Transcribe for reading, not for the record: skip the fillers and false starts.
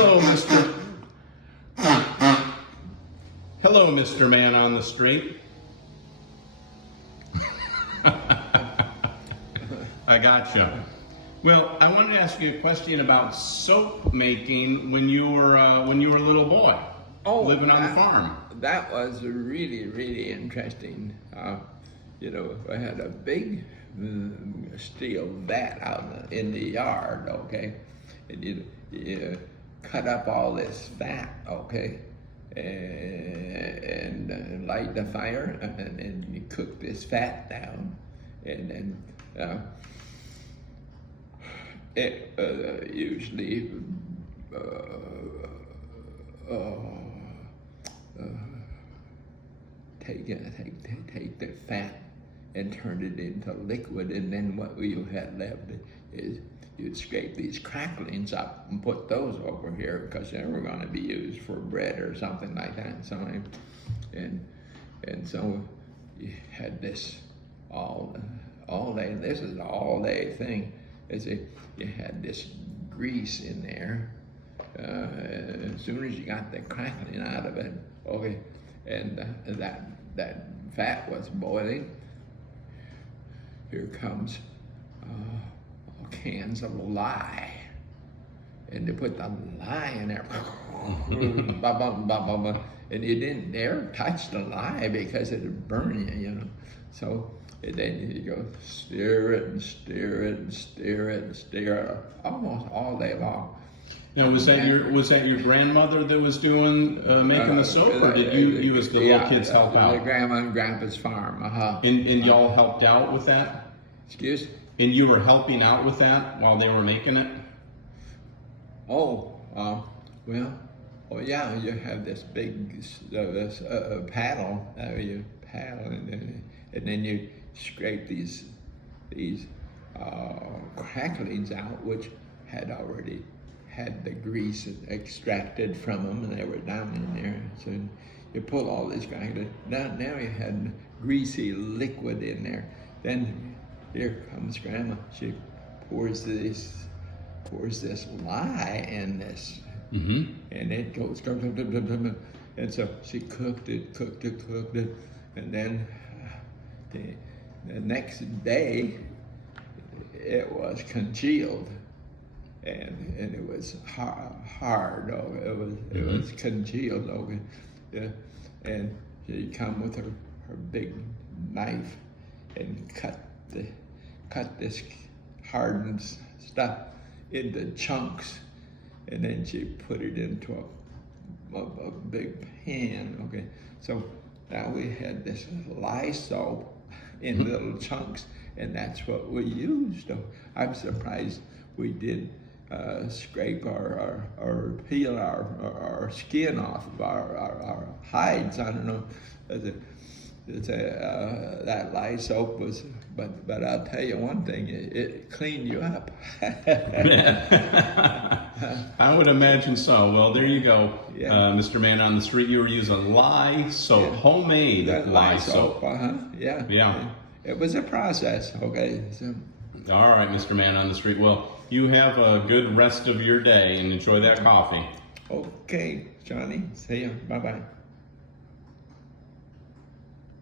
Hello, Mr. Hello, Mr. Man on the Street. I gotcha. Well, I wanted to ask you a question about soap making when you were a little boy, living on the farm. That was really, really interesting. I had a big steel vat out in the yard, okay? And you cut up all this fat, okay? And light the fire, and then you cook this fat down, and then it usually take the fat and turn it into liquid, and then what you had left is you'd scrape these cracklings up and put those over here because they were going to be used for bread or something like that. And so you had this all day. This is an all day thing. You had this grease in there. As soon as you got the crackling out of it, okay, and that fat was boiling. Here comes cans of lye, and they put the lye in there, and you didn't dare touch the lye because it'd burn you, So then you go stir it and stir it and stir it and stir it almost all day long. Now, was that your grandmother that was doing making the soap, or did you as the little kids help out? The grandma and grandpa's farm, And y'all helped out with that? Excuse? And you were helping out with that while they were making it? Yeah, you have this big paddle, you paddle, and then you scrape these cracklings out, which had already had the grease extracted from them, and they were down in there. So you pull all this cracklings. Now you had greasy liquid in there. Then here comes Grandma. She pours this lye in this, and it goes, and so she cooked it, and then the next day it was congealed, and it was hard. It was congealed. And she'd come with her big knife and cut this hardened stuff into chunks, and then she put it into a big pan. Okay, so now we had this lye soap in little chunks, and that's what we used. I'm surprised we did scrape or peel our skin off of our hides. I don't know. That lye soap was, but I'll tell you one thing, it cleaned you up. I would imagine so. Well, there you go, Mr. Man on the Street. You were using lye soap, homemade lye soap. Yeah. It was a process. Okay. So. All right, Mr. Man on the Street. Well, you have a good rest of your day and enjoy that coffee. Okay, Johnny. See you. Bye-bye.